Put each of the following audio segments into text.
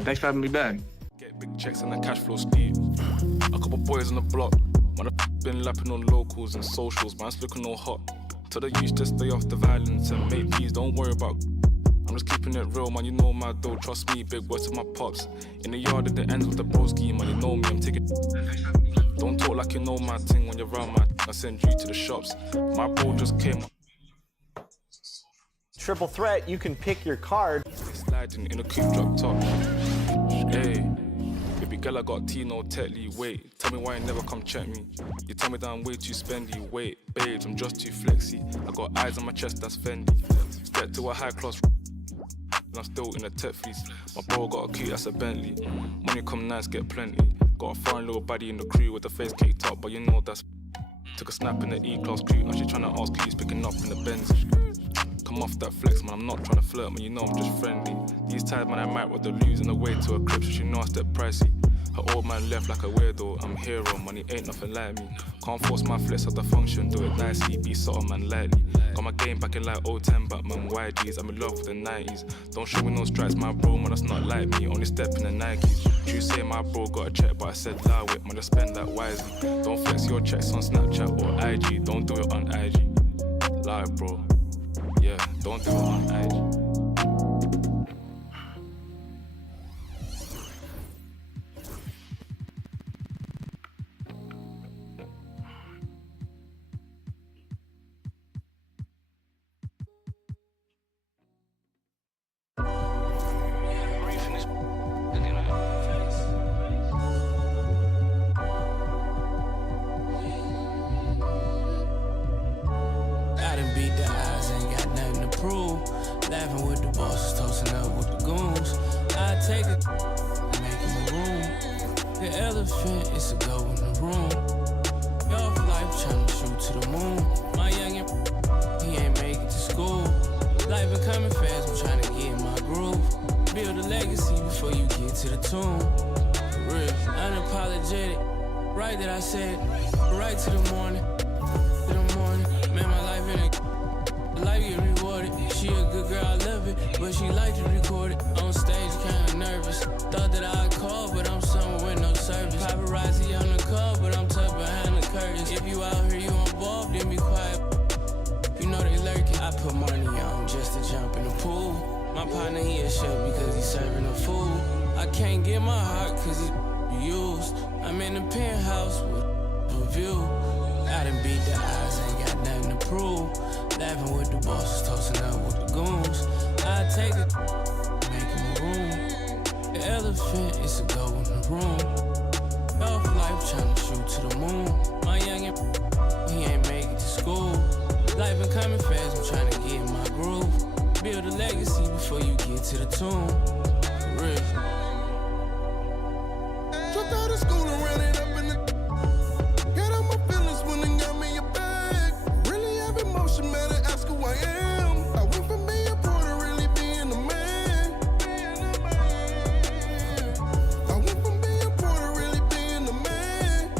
Thanks for having me back. Get big checks and the cash flow steep. A couple boys on the block. Man, I've been lapping on locals and socials. Man's looking all hot. Tell the youth to stay off the violence and make peace. Don't worry about. I'm just keeping it real, man. You know my dough. Trust me, big words to my pops. In the yard at the ends with the broski, man. You know me, I'm taking. Don't talk like you know my thing when you're around my. I send you to the shops. My bro just came. Triple threat, you can pick your card. Sliding in a coupe drop top. Hey, baby girl, I got Tino Tetley. Wait, tell me why you never come check me. You tell me that I'm way too spendy. Wait, babes, I'm just too flexy. I got eyes on my chest, that's Fendi. Step to a high class, and I'm still in a tech fleece. My bro got a key, that's a Bentley. Money come nice, get plenty. Got a foreign little baddie in the crew with the face caked up, but you know that's. Took a snap in the E-class crew, now she tryna ask who's picking up in the Benz. Come off that flex, man, I'm not tryna flirt, man, you know I'm just friendly. These times, man, I might want to lose on the way to a crib, so she know I step pricey. Her old man left like a weirdo, I'm a hero, man, he ain't nothing like me. Can't force my flex at the function, do it nicely, be subtle, man, lightly. Got my game back in like 010, Batman, YGs, I'm in love with the 90s. Don't show me no stripes, my bro, man, that's not like me, only step in the Nikes. You say my bro got a check, but I said allow it, man, just spend that wisely. Don't flex your checks on Snapchat or IG, don't do it on IG. Lie, bro. Yeah, don't do it on IG. I done beat the eyes, ain't got nothing to prove. Laughing with the bosses, toasting up with the goons. I take it, make him a room. The elephant is a go in the room. Y'all life tryna shoot to the moon. My youngin', he ain't make it to school. Life been coming fast, I'm tryna get in my groove. Build a legacy before you get to the tomb. For real, unapologetic, right that I said, right to the morning. Man, my life in it, life get rewarded. She a good girl, I love it, but she like to record it. On stage, kinda nervous. Thought that I'd call, but I'm somewhere with no service. Paparazzi on the call, but I'm tucked behind the curtains. If you out here, you involved, then be quiet. You know they lurking. I put money on just to jump in the pool. My partner, he a chef because he's serving the food. I can't get my heart cause he's used. I'm in the penthouse with a view. I done beat the eyes, ain't got nothing to prove. Laughing with the bosses, toasting up with the goons. I take it, make him a room. The elephant is a go in the room. Off life tryna shoot to the moon. My youngin', he ain't make it to school. Life been coming fast, I'm tryna get in my groove. Build a legacy before you get to the tomb. For real. Dropped out of school and ran it up in the. Got out my feelings when they got me a bag. Really have emotion, matter, ask who I am. I went from being poor to really being a man. I went from being poor to really being a man.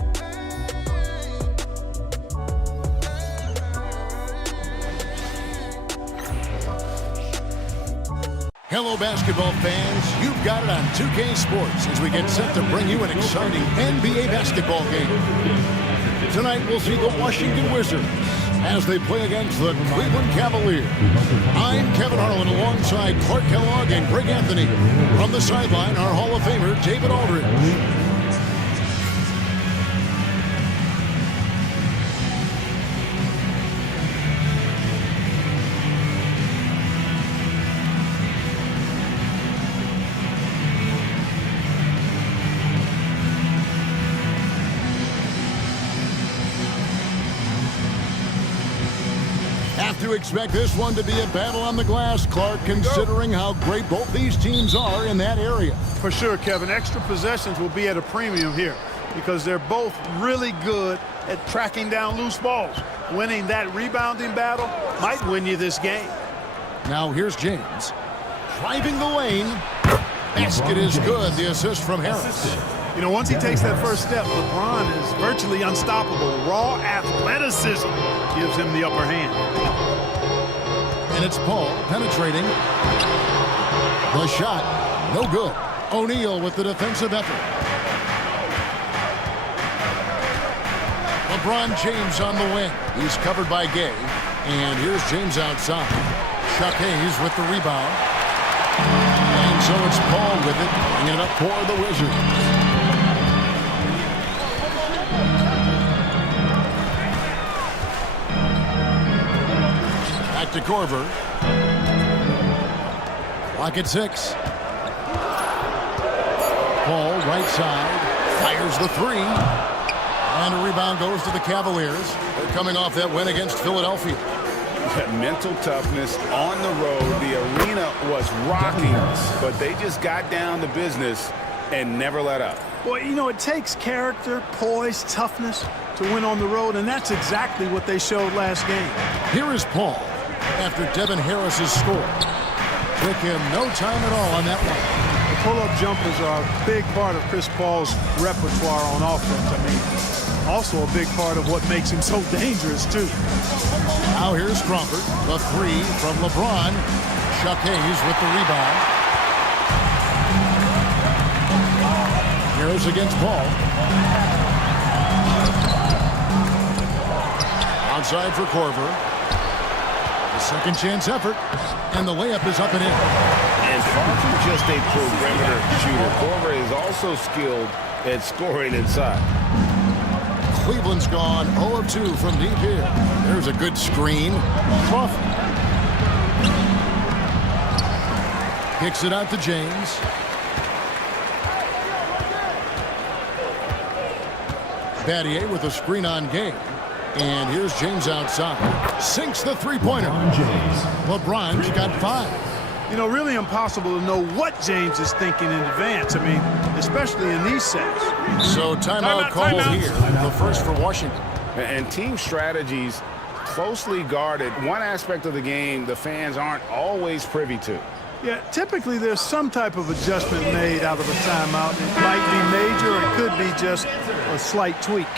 Hello, basketball fans. You've got it on 2K Sports as we get set to bring you an exciting NBA basketball game. Tonight, we'll see the Washington Wizards as they play against the Cleveland Cavaliers. I'm Kevin Harlan alongside Clark Kellogg and Greg Anthony. From the sideline, our Hall of Famer, David Aldridge. To expect this one to be a battle on the glass, Clark, considering how great both these teams are in that area. For sure, Kevin. Extra possessions will be at a premium here because they're both really good at tracking down loose balls. Winning that rebounding battle might win you this game. Now here's James. Driving the lane. Basket is good. The assist from Harris. You know, once he takes that first step, LeBron is virtually unstoppable. Raw athleticism gives him the upper hand. And it's Paul penetrating. The shot, no good. O'Neal with the defensive effort. LeBron James on the wing. He's covered by Gay. And here's James outside. Chuck Hayes with the rebound. And so it's Paul with it, bringing it up for the Wizards. Back to Korver. Clock at 6. Paul, right side, fires the 3. And a rebound goes to the Cavaliers. They're coming off that win against Philadelphia. Mental toughness on the road. The arena was rocking, but they just got down to business and never let up. Boy, you know, it takes character, poise, toughness to win on the road, and that's exactly what they showed last game. Here is Paul after Devin Harris's score. Took him no time at all on that one. The pull-up jumpers are a big part of Chris Paul's repertoire on offense. I mean, also a big part of what makes him so dangerous, too. Now here's Crawford. The 3 from LeBron. Chuck Hayes with the rebound. Harris against Paul. Outside for Korver. The second chance effort. And the layup is up and in. And far from just a perimeter shooter, Korver is also skilled at scoring inside. Cleveland's gone 0 of 2 from deep here. There's a good screen. Crawford kicks it out to James. Battier with a screen on Gay. And here's James outside. Sinks the three-pointer. LeBron's got 5. You know, really impossible to know what James is thinking in advance. I mean, especially in these sets. So timeout called here. The first for Washington. And team strategies closely guarded. One aspect of the game the fans aren't always privy to. Yeah, typically there's some type of adjustment made out of a timeout. It might be major, it could be just a slight tweak.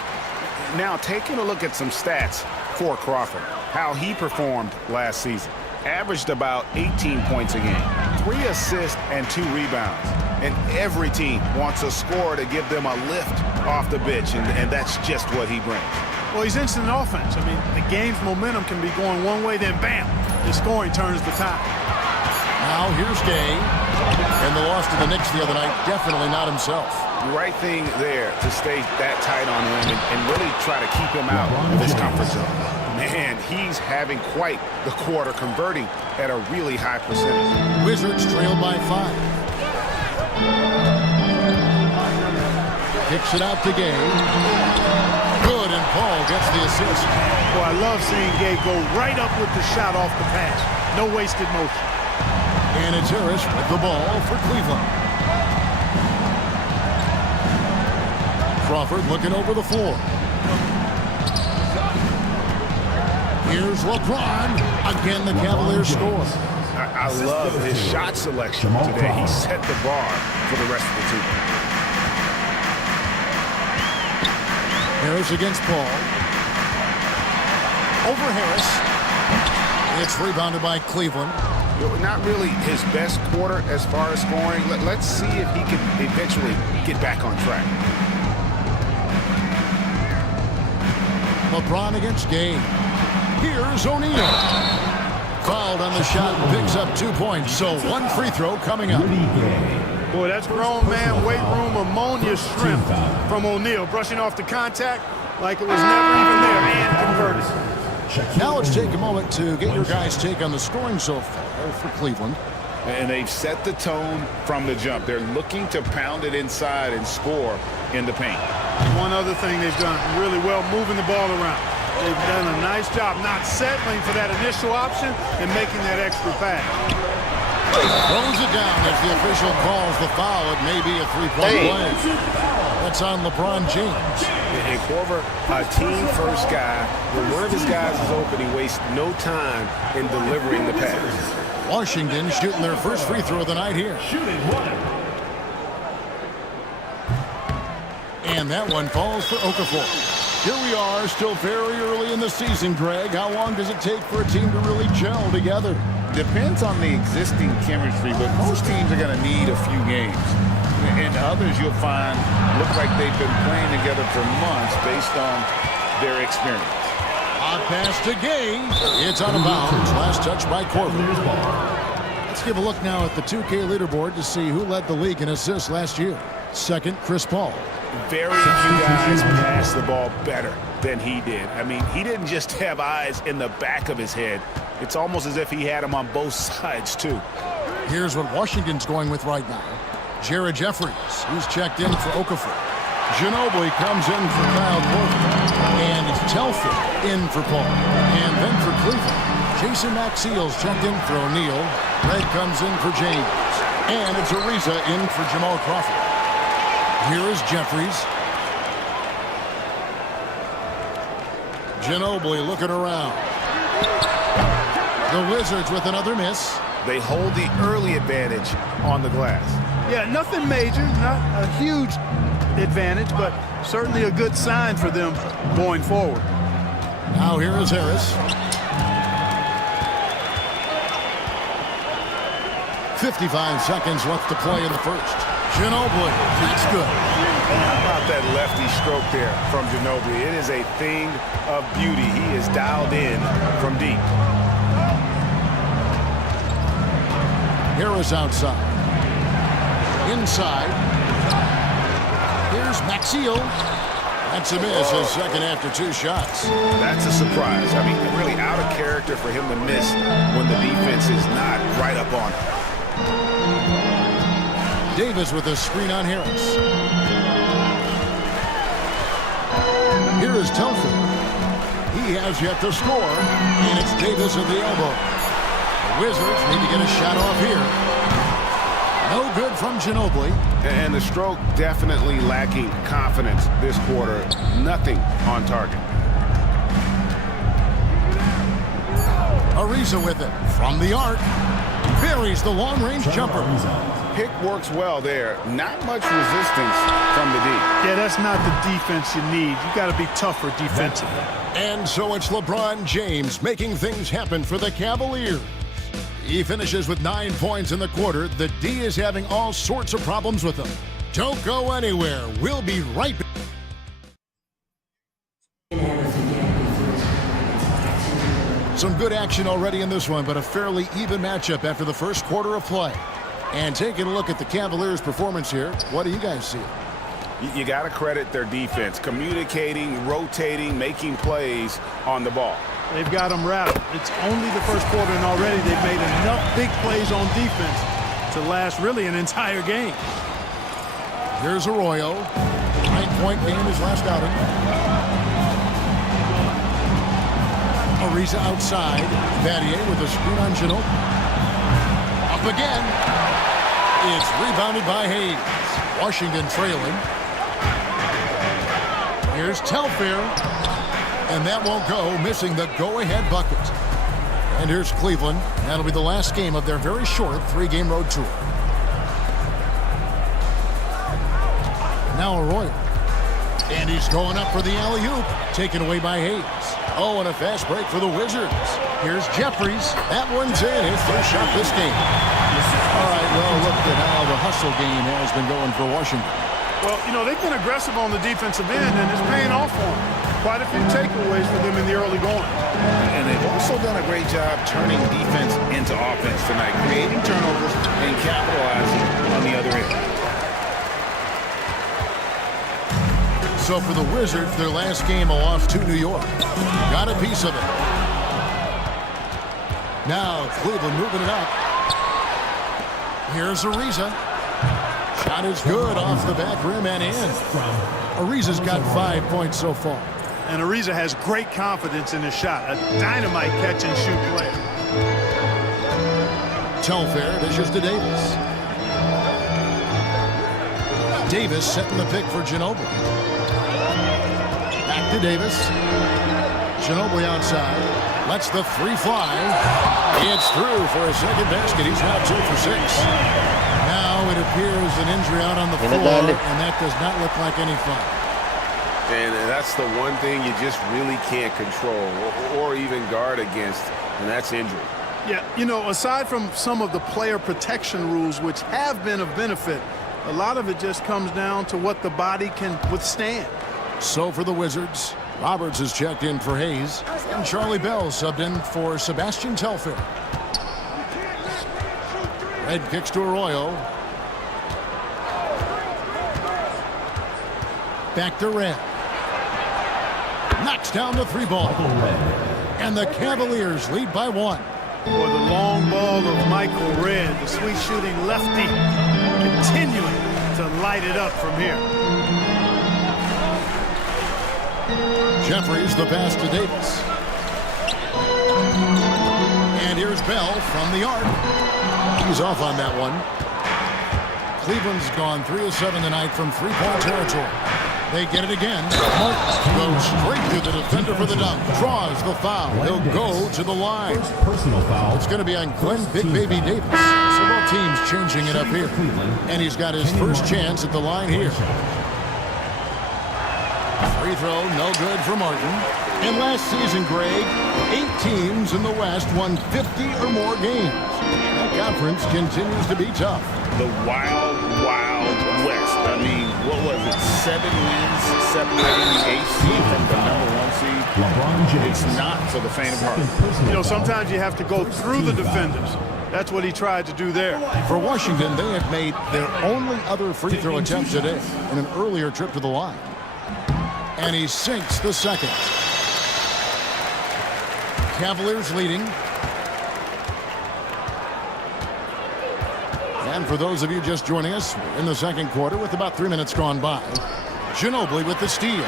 Now, taking a look at some stats for Crawford, how he performed last season. Averaged about 18 points a game, 3 assists and 2 rebounds. And every team wants a scorer to give them a lift off the bench, and that's just what he brings. Well, he's instant offense. I mean, the game's momentum can be going one way, then bam, the scoring turns the tide. Now here's Gay. And the loss to the Knicks the other night, definitely not himself. Right thing there to stay that tight on him and really try to keep him out of his comfort zone. Man, he's having quite the quarter, converting at a really high percentage. Wizards trail by 5. Kicks it out to Gay. Good, and Paul gets the assist. Boy, I love seeing Gay go right up with the shot off the pass. No wasted motion. And it's Harris with the ball for Cleveland. Crawford looking over the floor. Here's LeBron. Again, the Cavaliers score. I love his shot selection today. He set the bar for the rest of the team. Harris against Paul. Over Harris. It's rebounded by Cleveland. Not really his best quarter as far as scoring. Let's see if he can eventually get back on track. LeBron against Gay. Here's O'Neal. Fouled on the shot and picks up 2 points. So 1 free throw coming up. Boy, that's grown man weight room ammonia strength from O'Neal. Brushing off the contact like it was never even there and converted. Now let's take a moment to get your guys' take on the scoring so far for Cleveland. And they've set the tone from the jump. They're looking to pound it inside and score in the paint. One other thing they've done really well, moving the ball around. They've done a nice job not settling for that initial option and making that extra pass. Throws it down as the official calls the foul. It may be a 3-point play. That's on LeBron James. And Korver, a team-first guy. When one of his guys is open, he wastes no time in delivering the pass. Washington shooting their first free throw of the night here. And that one falls for Okafor. Here we are, still very early in the season, Greg. How long does it take for a team to really gel together? Depends on the existing chemistry, but most teams are going to need a few games. And others you'll find look like they've been playing together for months based on their experience. A pass to Gay. It's out of bounds. Last touch by Corbin. Let's give a look now at the 2K leaderboard to see who led the league in assists last year. Second, Chris Paul. Very few guys pass the ball better than he did. I mean, he didn't just have eyes in the back of his head. It's almost as if he had them on both sides, too. Here's what Washington's going with right now. Jared Jeffries, who's checked in for Okafor. Ginobili comes in for Kyle Korver. And it's Telford in for Paul. And then for Cleveland, Jason Maxiell's checked in for O'Neal. Red comes in for James. And it's Ariza in for Jamal Crawford. Here is Jeffries. Ginobili looking around. The Wizards with another miss. They hold the early advantage on the glass. Yeah, nothing major, not a huge advantage, but certainly a good sign for them going forward. Now here is Harris. 55 seconds left to play in the first. Ginobili, that's good. How about that lefty stroke there from Ginobili? It is a thing of beauty. He is dialed in from deep. Harris outside. Inside. Here's Maxiell. That's a miss, his second after 2 shots. That's a surprise. I mean, really out of character for him to miss when the defense is not right up on him. Davis with a screen on Harris. Here is Telford. He has yet to score, and it's Davis at the elbow. The Wizards need to get a shot off here. No good from Ginobili. And the stroke definitely lacking confidence this quarter. Nothing on target. Ariza with it from the arc. Buries the long-range jumper. Pick works well there. Not much resistance from the D. Yeah, that's not the defense you need. You got to be tougher defensively. And so it's LeBron James making things happen for the Cavaliers. He finishes with 9 points in the quarter. The D is having all sorts of problems with him. Don't go anywhere. We'll be right back. Some good action already in this one, but a fairly even matchup after the first quarter of play. And taking a look at the Cavaliers' performance here, what do you guys see? You got to credit their defense. Communicating, rotating, making plays on the ball. They've got them rattled. It's only the first quarter, and already they've made enough big plays on defense to last really an entire game. Here's Arroyo. 9-point game his last outing. Ariza outside. Vadier with a screen on Ginobili. Up again. It's rebounded by Hayes. Washington trailing. Here's Telfair. And that won't go, missing the go-ahead bucket. And here's Cleveland. That'll be the last game of their very short 3-game road tour. Now Arroyo. And he's going up for the alley-oop. Taken away by Hayes. Oh, and a fast break for the Wizards. Here's Jeffries. That one's in. His first shot this game. All right, well, look at how the hustle game has been going for Washington. Well, you know, they've been aggressive on the defensive end, and it's paying off for them. Quite a few takeaways for them in the early going. And they've also done a great job turning defense into offense tonight, creating turnovers and capitalizing on the other end. So for the Wizards, their last game a loss to New York. Got a piece of it. Now Cleveland moving it up. Here's Ariza. Shot is good off the back rim and in. Ariza's got 5 points so far. And Ariza has great confidence in his shot. A dynamite catch-and-shoot player. Telfair dishes to Davis. Davis setting the pick for Ginobili. Back to Davis. Ginobili outside. Lets the 3 fly. It's through for a second basket. He's now 2 for 6. Now it appears an injury out on the floor, and that does not look like any fun. And that's the one thing you just really can't control or even guard against, and that's injury. Yeah, you know, aside from some of the player protection rules, which have been of benefit, A lot of it just comes down to what the body can withstand. So for the Wizards, Roberts is checked in for Hayes, and Charlie Bell subbed in for Sebastian Telfair. Red kicks to Arroyo. Back to Red. Knocks down the 3-ball. And the Cavaliers lead by 1. Boy, the long ball of Michael Red, the sweet shooting lefty, continuing to light it up from here. Jeffries the pass to Davis. And here's Bell from the arc. He's off on that one. Cleveland's gone 3 of 7 tonight from 3-point territory. They get it again. Martin goes straight to the defender for the dunk. Draws the foul. He'll go to the line. Personal foul. It's going to be on Glenn Big Baby Davis. Several teams changing it up here. And he's got his first chance at the line here. Free throw, no good for Martin. And last season, Greg, 8 teams in the West won 50 or more games. That conference continues to be tough. The wild, wild West. I mean, what was it? 7 wins separating the 8th seed from the #1 seed. LeBron James. It's not for the faint of heart. You know, sometimes you have to go through the defenders. That's what he tried to do there. For Washington, they have made their only other free throw attempt today in an earlier trip to the line. And he sinks the second. Cavaliers leading. And for those of you just joining us, we're in the second quarter with about 3 minutes gone by. Ginobili with the steal.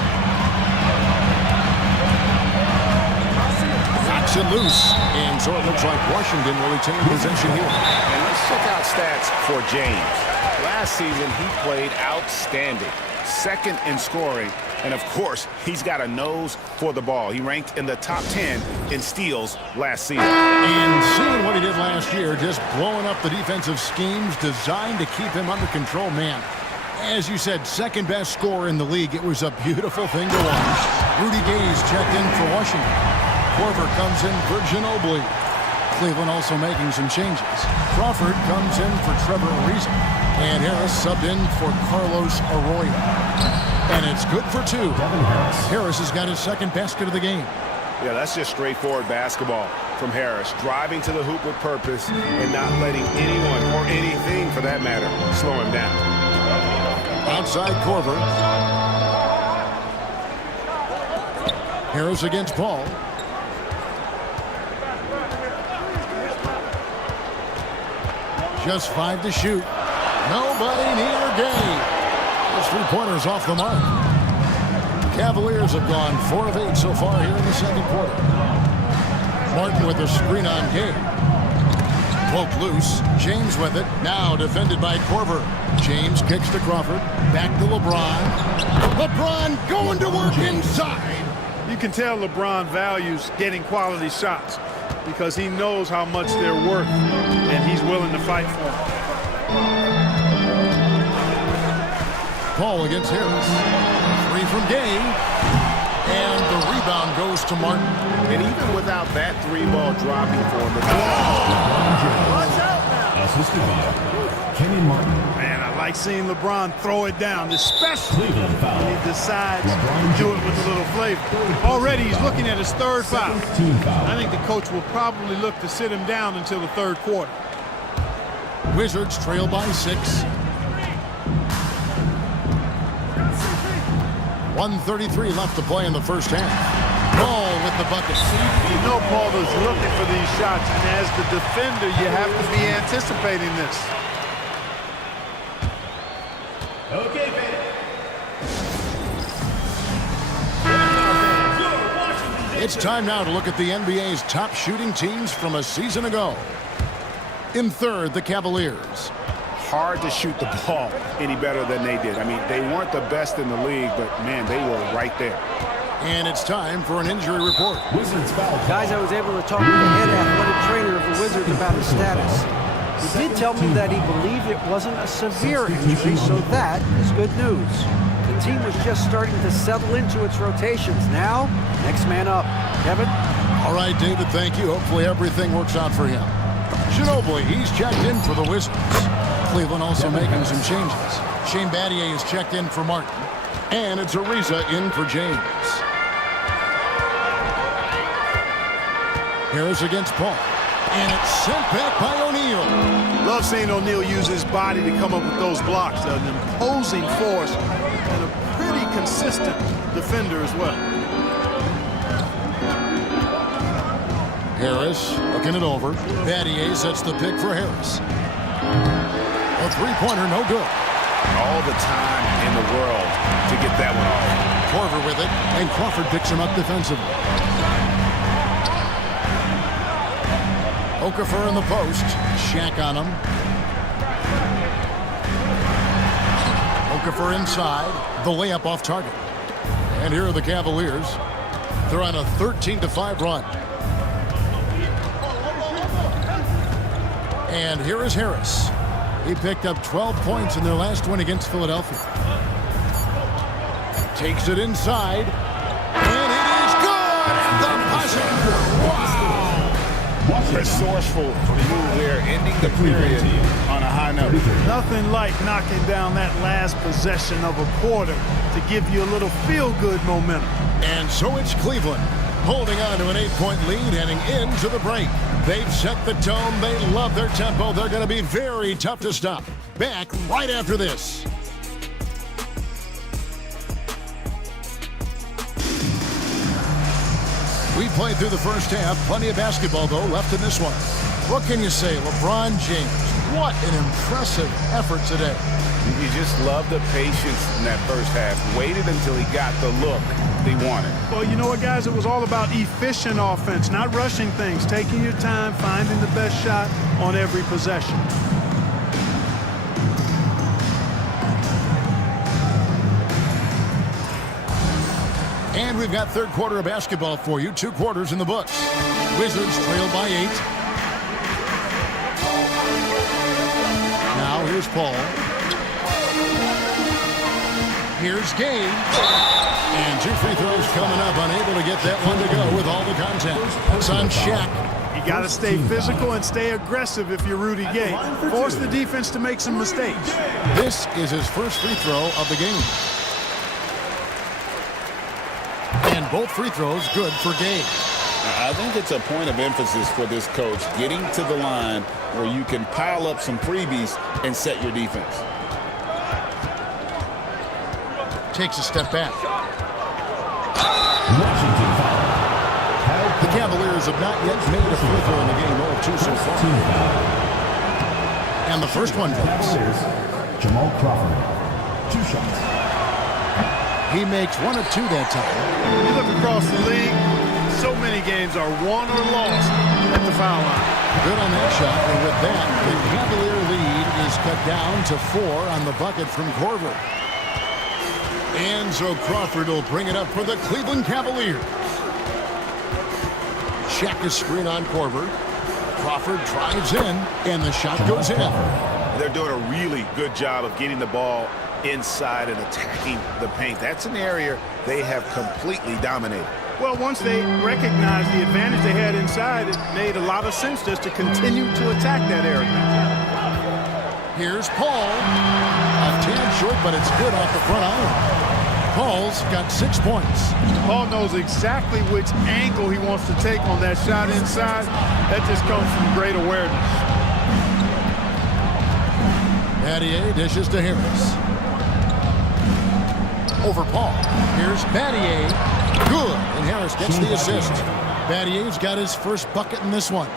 Knocks it loose. And so it looks like Washington will retain possession here. And let's check out stats for James. Last season, he played outstanding. Second in scoring. And, of course, he's got a nose for the ball. He ranked in the top 10 in steals last season. And seeing what he did last year, just blowing up the defensive schemes designed to keep him under control, man. As you said, second best scorer in the league. It was a beautiful thing to watch. Rudy Gay's checked in for Washington. Korver comes in for Ginobili. Cleveland also making some changes. Crawford comes in for Trevor Ariza. And Harris subbed in for Carlos Arroyo. And it's good for 2. Harris has got his second basket of the game. Yeah, that's just straightforward basketball from Harris. Driving to the hoop with purpose and not letting anyone, or anything for that matter, slow him down. Outside Korver. Harris against Paul. Just 5 to shoot. Nobody near Gay. Those 3-pointers off the mark. Cavaliers have gone 4 of 8 so far here in the second quarter. Martin with a screen on Gay. Poke loose. James with it. Now defended by Korver. James kicks to Crawford. Back to LeBron. LeBron going to work inside. You can tell LeBron values getting quality shots because he knows how much they're worth, and he's willing to fight for them. Paul against Harris. 3 from Gay. And the rebound goes to Martin. And even without that 3-ball dropping for him. Watch out now. Assisted by Kenyon Martin. Man, I like seeing LeBron throw it down, especially Cleveland foul. when he decides LeBron to do it with a little flavor. Already he's looking at his 3rd foul. Team foul. I think the coach will probably look to sit him down until the 3rd quarter. Wizards trail by 6. 1:33 left to play in the first half. Paul with the bucket. You know Paul is looking for these shots, and as the defender, you have to be anticipating this. Okay, It's time now to look at the NBA's top shooting teams from a season ago. In third, the Cavaliers. Hard to shoot the ball any better than they did. I mean, they weren't the best in the league, but, man, they were right there. And it's time for an injury report. Wizards foul. Guys, I was able to talk to the head athletic trainer of the Wizards about his status. He did tell me that he believed it wasn't a severe injury, so that is good news. The team was just starting to settle into its rotations. Now, next man up. Kevin? All right, David, thank you. Hopefully everything works out for him. Ginobili, he's checked in for the Wizards. Cleveland also making some changes. Shane Battier is checked in for Martin. And it's Ariza in for James. Harris against Paul. And it's sent back by O'Neal. Love seeing O'Neal use his body to come up with those blocks. An imposing force and a pretty consistent defender as well. Harris looking it over. Battier sets the pick for Harris. A three-pointer, no good. All the time in the world to get that one off. Korver with it, and Crawford picks him up defensively. Okafor in the post. Shaq on him. Okafor inside. The layup off target. And here are the Cavaliers. They're on a 13-5 run. And here is Harris. He picked up 12 points in their last win against Philadelphia. Takes it inside. And it is good at the buzzer. Wow! Resourceful move there, ending the period on a high note. Nothing like knocking down that last possession of a quarter to give you a little feel-good momentum. And so it's Cleveland holding on to an 8-point lead heading into the break. They've set the tone. They love their tempo. They're going to be very tough to stop. Back right after this. We played through the first half. Plenty of basketball, though, left in this one. What can you say? LeBron James, what an impressive effort today. You just love the patience in that first half. Waited until he got the look he wanted. Well, you know what, guys? It was all about efficient offense, not rushing things, taking your time, finding the best shot on every possession. And we've got third quarter of basketball for you. 2 quarters in the books. Wizards trail by 8. Now here's Paul. Here's Gay. And 2 free throws coming up. Unable to get that one to go with all the contact. That's on Shaq. You got to stay physical and stay aggressive if you're Rudy Gay. Force the defense to make some mistakes. This is his first free throw of the game. And both free throws good for Gay. I think it's a point of emphasis for this coach, getting to the line where you can pile up some freebies and set your defense. Takes a step back. Washington foul. The Cavaliers have not yet made a free throw in the game, 0 of 2 so far. And the first one drops. Cavaliers, Jamal Crawford. 2 shots. He makes 1 of 2 that time. You look across the league, so many games are won or lost at the foul line. Good on that shot, and with that, the Cavalier lead is cut down to 4 on the bucket from Korver. And so Crawford will bring it up for the Cleveland Cavaliers. Shaq is screen on Korver. Crawford drives in, and the shot goes in. They're doing a really good job of getting the ball inside and attacking the paint. That's an area they have completely dominated. Well, once they recognized the advantage they had inside, it made a lot of sense just to continue to attack that area. Here's Paul. A tad short, but it's good off the front iron. Paul's got 6 points. Paul knows exactly which angle he wants to take on that shot inside. That just comes from great awareness. Battier dishes to Harris. Over Paul. Here's Battier. Good. And Harris gets the assist. Battier's got his first bucket in this one.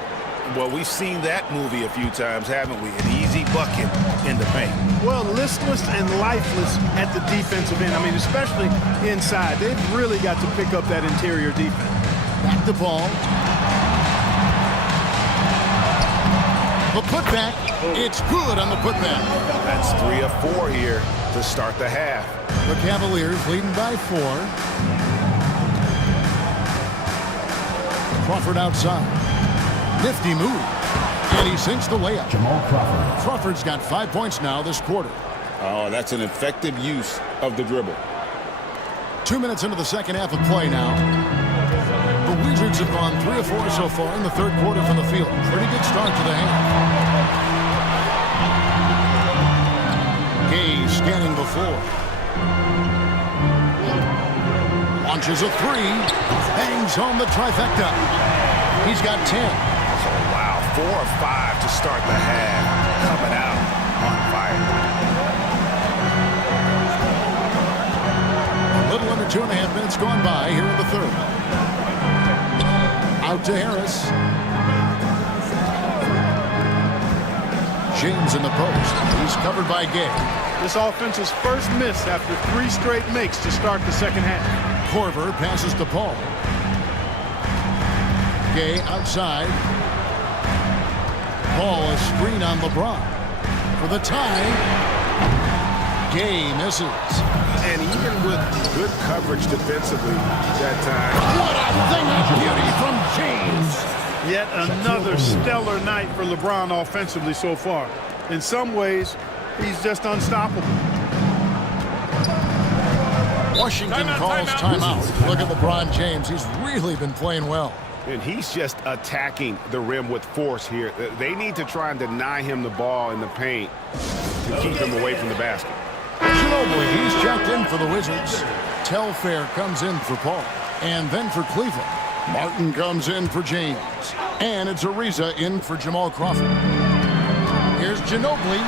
Well, we've seen that movie a few times, haven't we? An easy bucket in the paint. Well, listless and lifeless at the defensive end. I mean, especially inside. They've really got to pick up that interior defense. Back to Paul. The putback. It's good on the putback. That's 3 of 4 here to start the half. The Cavaliers leading by 4. Crawford outside. Nifty move. And he sinks the layup. Jamal Crawford. Crawford's got 5 points now this quarter. Oh, that's an effective use of the dribble. 2 minutes into the second half of play now. The Wizards have gone 3 of 4 so far in the third quarter from the field. Pretty good start to the half. Gay scanning the floor. Launches a three. Bangs home the trifecta. He's got 10. Oh, wow, 4 of 5 to start the half. Coming out on fire. A little under 2.5 minutes gone by here in the third. Out to Harris. James in the post. He's covered by Gay. This offense's first miss after 3 straight makes to start the second half. Corver passes to Paul. Gay outside. Paul a screen on LeBron. For the tie. Gay misses. And even with good coverage defensively that time. What a thing of beauty from James. Yet another stellar night for LeBron offensively so far. In some ways, he's just unstoppable. Washington calls timeout. Look at LeBron James. He's really been playing well. And he's just attacking the rim with force here. They need to try and deny him the ball in the paint to keep him away from the basket. Ginobili, he's checked in for the Wizards. Telfair comes in for Paul. And then for Cleveland, Martin comes in for James. And it's Ariza in for Jamal Crawford. Here's Ginobili.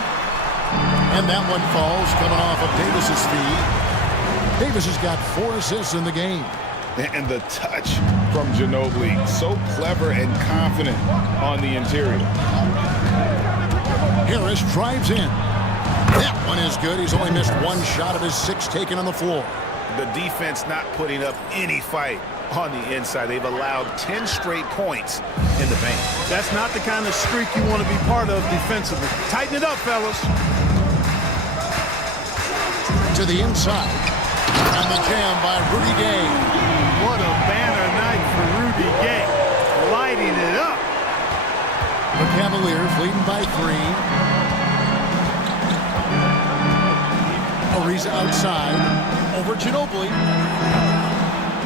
And that one falls coming off of Davis's feed. Davis has got 4 assists in the game. And the touch from Ginobili, so clever and confident on the interior. Harris drives in. That one is good. He's only missed 1 shot of his 6 taken on the floor. The defense not putting up any fight on the inside. They've allowed 10 straight points in the paint. That's not the kind of streak you want to be part of defensively. Tighten it up, fellas. To the inside. And the jam by Rudy Gay. What a banner night for Rudy Gay. Lighting it up. The Cavaliers leading by 3. Ariza outside. Over Ginobili.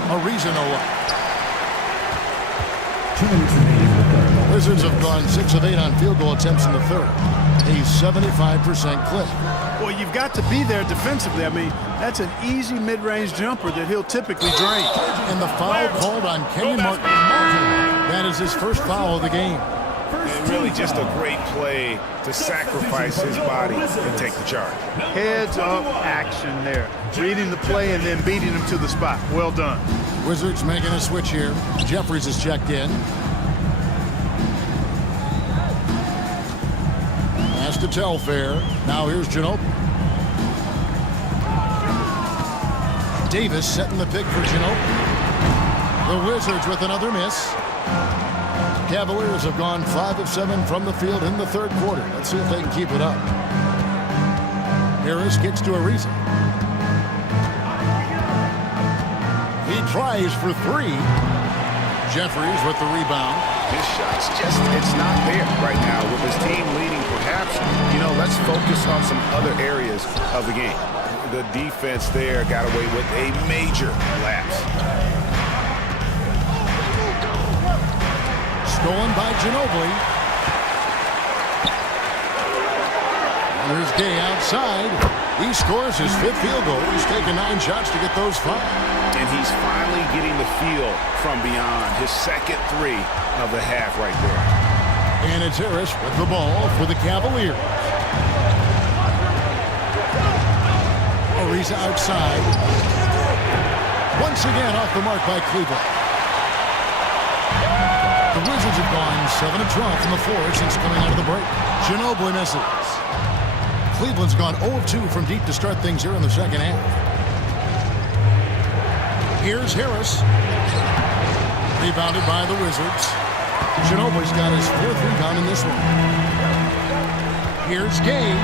Ariza no up. 2 minutes remaining in the third. Wizards have gone 6 of 8 on field goal attempts in the third. A 75% clip. Well, you've got to be there defensively. I mean, that's an easy mid-range jumper that he'll typically drain. And the foul called on Kenyon Martin. That is his first foul of the game. And really just a great play to sacrifice his body and take the charge. Heads up action there. Reading the play and then beating him to the spot. Well done. Wizards making a switch here. Jeffries is checked in. Pass to Telfair. Now here's Ginobili. Davis setting the pick for Ginobili. The Wizards with another miss. Cavaliers have gone 5 of 7 from the field in the third quarter. Let's see if they can keep it up. Harris gets to Ariza. He tries for 3. Jeffries with the rebound. His shot's just, it's not there right now with his team leading. Perhaps, let's focus on some other areas of the game. The defense there got away with a major lapse. Stolen by Ginobili. And there's Gay outside. He scores his 5th field goal. He's taken 9 shots to get those 5. And he's finally getting the feel from beyond. His second 3 of the half right there. And it's Harris with the ball for the Cavaliers. Ariza outside. Once again off the mark by Cleveland. The Wizards have gone 7 of 12 from the floor since coming out of the break. Ginobili misses. Cleveland's gone 0 of 2 from deep to start things here in the second half. Here's Harris. Rebounded by the Wizards. Ginobili's got his 4th rebound in this one. Here's Gay.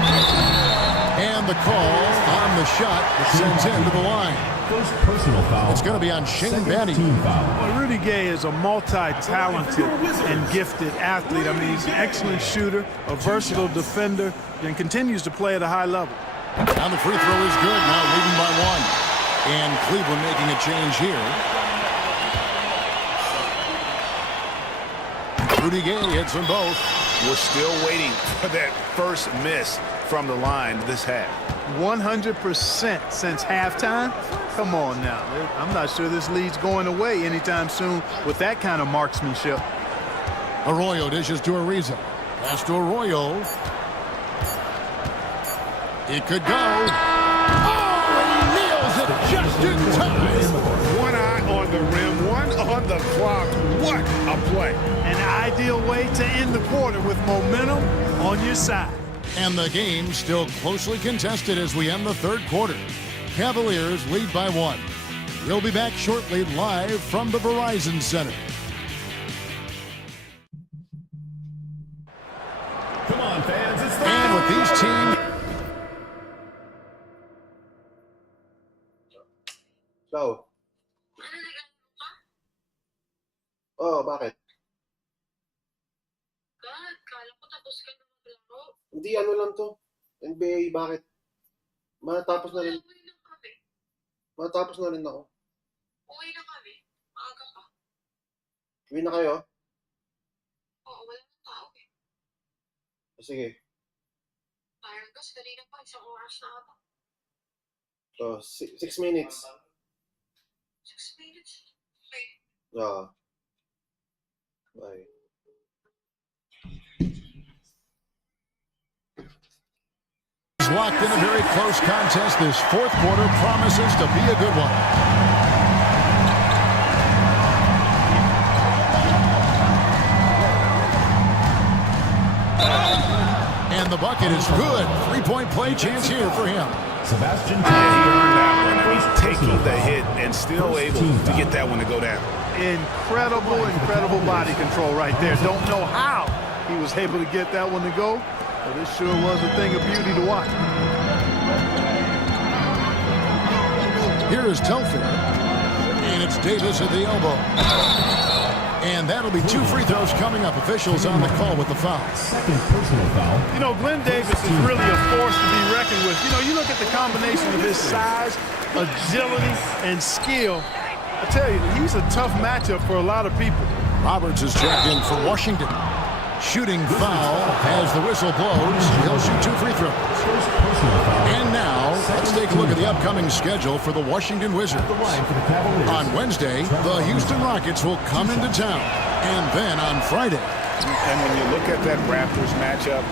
And the call on the shot that sends him to the line. First personal foul. It's going to be on Shane Batty. Well, Rudy Gay is a multi-talented and gifted athlete. I mean, he's an excellent shooter, a versatile defender, and continues to play at a high level. And the free throw is good, now leading by 1. And Cleveland making a change here. Rudy Gay hits them both. We're still waiting for that first miss from the line this half. 100% since halftime. Come on now. I'm not sure this lead's going away anytime soon with that kind of marksmanship. Arroyo dishes to Ariza. Pass to Arroyo. It could go. Oh, he nails it just in time. One eye on the rim, one on the clock. What a play. An ideal way to end the quarter with momentum on your side. And the game still closely contested as we end the third quarter. Cavaliers lead by 1. We'll be back shortly live from the Verizon Center. Come on, fans. It's the And with these teams... So. Oh, bakit? Hindi, ano lang to. NBA, bakit? Matapos na rin. Matapos na rin ako. Uwi na kami. Maaga pa. Uwi na kayo? Oo, wala nang tao eh. Sige. Parang kasi kanina pa, 1 oras na ata. So, 6 minutes. 6 minutes? Okay. Bye. Locked in a very close contest. This fourth quarter promises to be a good one. And the bucket is good. 3-point play chance here for him. Sebastian. Yeah, he earned that one. He's taking the hit and still able to get that one to go down. Incredible body control right there. Don't know how he was able to get that one to go. But it sure was a thing of beauty to watch. Here is Telfair. And it's Davis at the elbow. And that'll be 2 free throws coming up. Officials on the call with the foul. Second personal foul. You know, Glenn Davis is really a force to be reckoned with. You know, you look at the combination of his size, agility, and skill. I tell you, he's a tough matchup for a lot of people. Roberts is checked in for Washington. Shooting foul as the whistle blows. He'll shoot 2 free throws. And now, let's take a look at the upcoming schedule for the Washington Wizards. On Wednesday, the Houston Rockets will come into town. And then on Friday. And when you look at that Raptors matchup,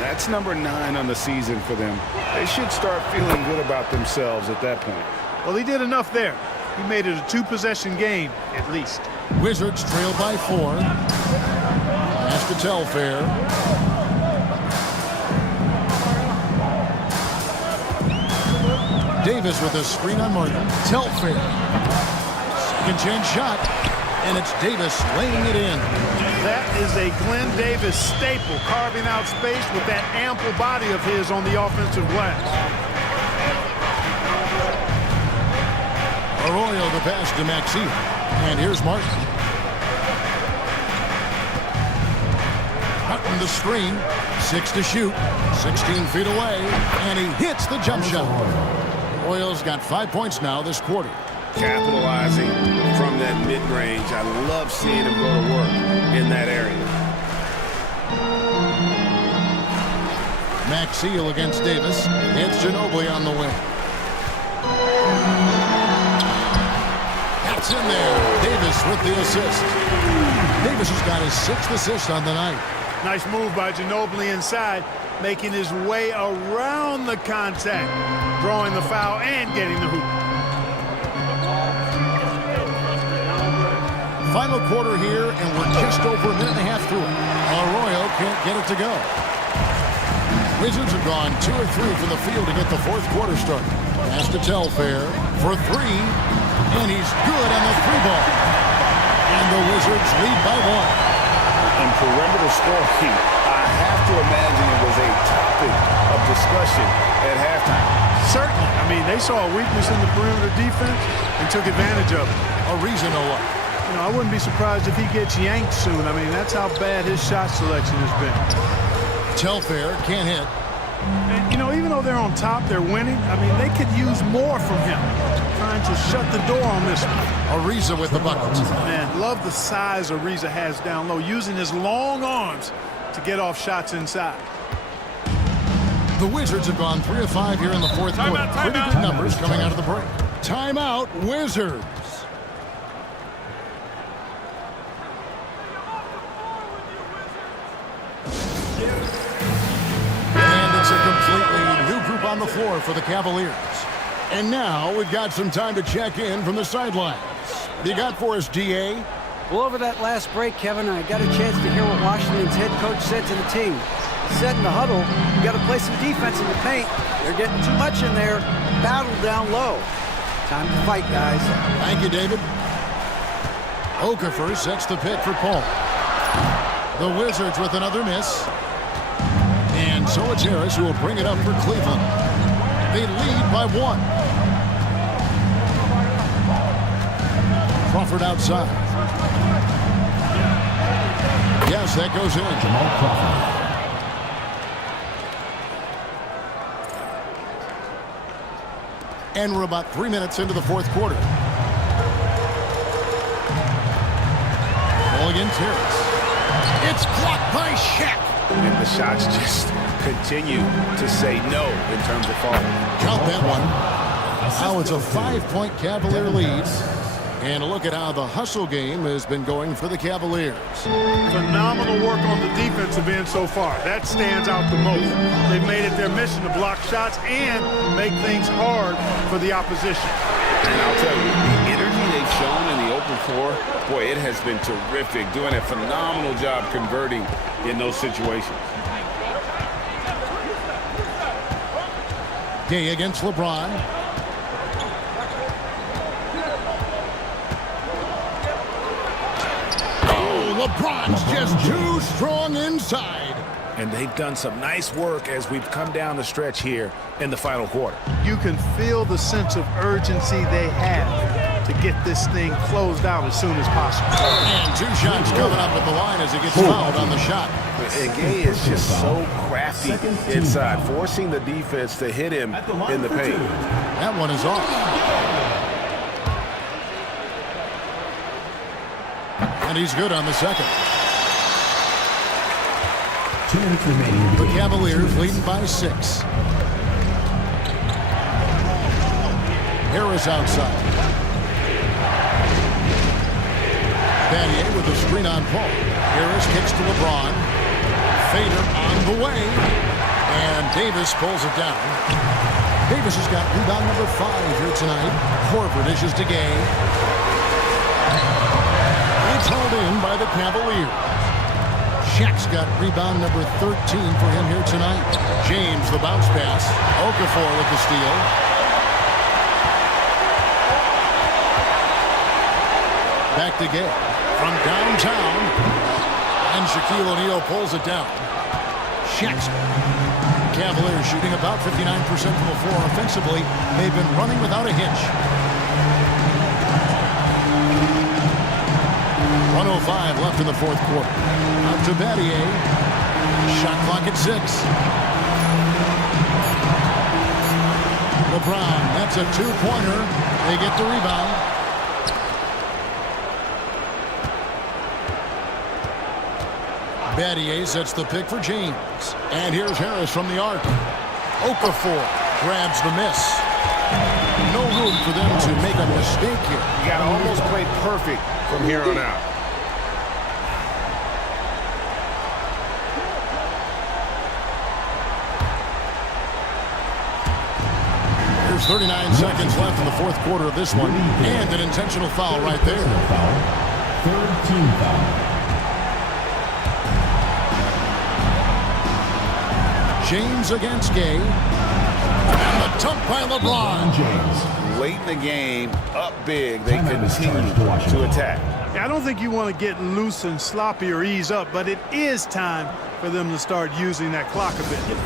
that's number 9 on the season for them. They should start feeling good about themselves at that point. Well, he did enough there. He made it a 2-possession game, at least. Wizards trail by 4. Pass to Telfair. Davis with a screen on Martin. Telfair. Second chance shot. And it's Davis laying it in. That is a Glenn Davis staple, carving out space with that ample body of his on the offensive glass. Arroyo the pass to Maxey. And here's Martin. Hutton the screen. 6 to shoot. 16 feet away. And he hits the jump shot. Arroyo's got 5 points now this quarter. Capitalizing from that mid-range. I love seeing him go to work in that area. Maxey against Davis. It's Ginobili on the wing. That's in there. Davis with the assist. Davis has got his 6th assist on the night. Nice move by Ginobili inside, making his way around the contact, drawing the foul and getting the hoop. Final quarter here, and we're just over a minute and a half through it. Arroyo can't get it to go. Wizards have gone 2 or 3 from the field to get the fourth quarter started. Pass to Telfair for 3, and he's good on the 3-ball. And the Wizards lead by 1. In perimeter scoring, I have to imagine it was a topic of discussion at halftime. Certainly. I mean, they saw a weakness in the perimeter defense and took advantage of it. A reason to what? You know, I wouldn't be surprised if he gets yanked soon. I mean, that's how bad his shot selection has been. Telfair can't hit. And, you know, even though they're on top, they're winning. I mean, they could use more from him. Trying to shut the door on this one. Ariza with the buckets. Man, love the size Ariza has down low, using his long arms to get off shots inside. The Wizards have gone 3 of 5 here in the fourth quarter. Pretty good numbers coming out of the break. Timeout, Wizards. And it's a completely new group on the floor for the Cavaliers. And now we've got some time to check in from the sidelines. You got for us, DA? Well, over that last break, Kevin, I got a chance to hear what Washington's head coach said to the team. He said in the huddle, you got to play some defense in the paint. They're getting too much in there. Battle down low. Time to fight, guys. Thank you, David. Okafor sets the pick for Paul. The Wizards with another miss. And so it's Harris who will bring it up for Cleveland. They lead by 1. Crawford outside. Yes, that goes in. Jamal Crawford. And we're about 3 minutes into the fourth quarter. Ball against Harris. It's blocked by Shaq. And the shots just continue to say no in terms of falling. Count that one. Now it's a 5-point Cavalier lead. And a look at how the hustle game has been going for the Cavaliers. Phenomenal work on the defensive end so far. That stands out the most. They've made it their mission to block shots and make things hard for the opposition. And I'll tell you, the energy they've shown in the open floor, boy, it has been terrific. Doing a phenomenal job converting in those situations. Gay against LeBron. LeBron's just too strong inside. And they've done some nice work as we've come down the stretch here in the final quarter. You can feel the sense of urgency they have to get this thing closed out as soon as possible. And 2 shots coming up at the line as he gets fouled on the shot. And Gay is just so crafty inside, forcing the defense to hit him in the paint. That one is off. And he's good on the second. 2 minutes remaining. The Cavaliers leading by 6. Harris outside. Battier with the screen on Paul. Harris kicks to LeBron. Fader on the way. And Davis pulls it down. Davis has got rebound number 5 here tonight. Horford dishes to Gay. It's held in by the Cavaliers. Shaq's got rebound number 13 for him here tonight. James, the bounce pass. Okafor with the steal. Back to Gay. From downtown. And Shaquille O'Neal pulls it down. Shaq's Cavaliers shooting about 59% from the floor offensively. They've been running without a hitch. 1:05 left in the fourth quarter. Out to Battier. Shot clock at 6. LeBron, that's a 2-pointer. They get the rebound. Battier sets the pick for James. And here's Harris from the arc. Okafor grabs the miss. No room for them to make a mistake here. You got to almost play perfect from here on out. There's 39 seconds left in the fourth quarter of this one. And an intentional foul right there. Third team foul. James against Gay. And the dunk by LeBron. James. Late in the game, up big, they continue to attack. I don't think you want to get loose and sloppy or ease up, but it is time for them to start using that clock a bit. Yo,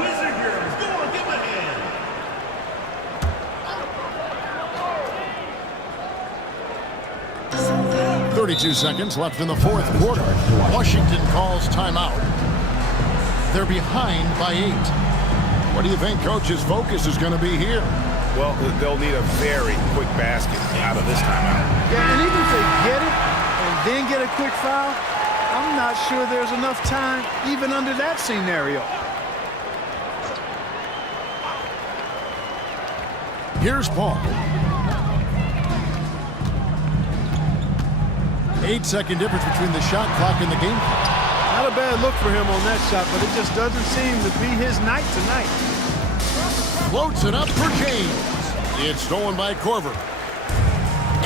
Wizard Girls, go on, give a hand. 32 seconds left in the fourth quarter. Washington calls timeout. They're behind by 8. What do you think Coach's focus is going to be here? Well, they'll need a very quick basket out of this timeout. Yeah, and even if they get it and then get a quick foul, I'm not sure there's enough time even under that scenario. Here's Paul. 8-second difference between the shot clock and the game clock. Not a bad look for him on that shot, but it just doesn't seem to be his night tonight. Floats it up for James. It's stolen by Corver.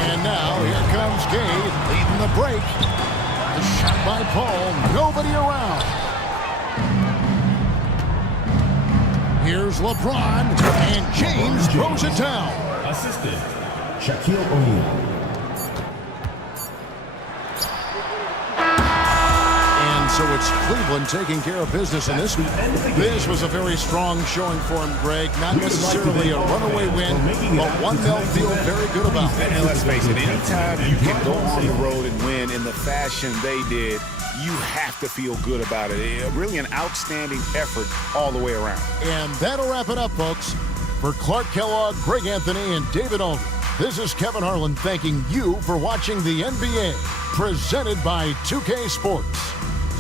And now here comes Gay leading the break. A shot by Paul. Nobody around. Here's LeBron. And James throws it down. Assistant, Shaquille O'Neal. So it's Cleveland taking care of business in this. This was a very strong showing for him, Greg. Not necessarily a runaway win, but one they'll feel very good about. And let's face it, anytime you can go on the road and win in the fashion they did, you have to feel good about it. Really an outstanding effort all the way around. And that'll wrap it up, folks. For Clark Kellogg, Greg Anthony, and David Aldridge, this is Kevin Harlan thanking you for watching the NBA, presented by 2K Sports.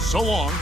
So long.